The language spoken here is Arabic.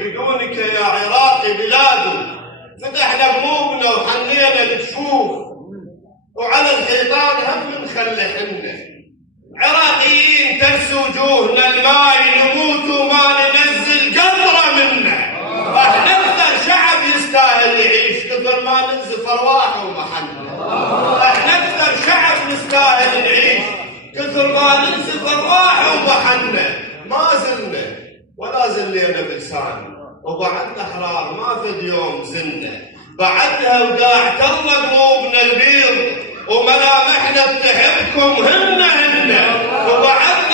بدونك يا عراقي بلاده، فتحنا قلوبنا وحنينا لتشوف، وعلى الحيطان هم نخلي حنه. عراقيين ترس وجوهنا الماي، نموت وما ننزل قطره منه. احنا اكثر شعب يستاهل يعيش كثر ما ننزف ارواحه ومحنه. احنا اكثر شعب نستاهل نعيش كثر ما ننزف ارواحه ومحنه. ما زلنا ولا زلينا بلسان، وبعدنا احرار ما فد يوم زلنا. بعدها وداعت الله قلوبنا البيض، وملامحنا بتحبكم هن وبعدنا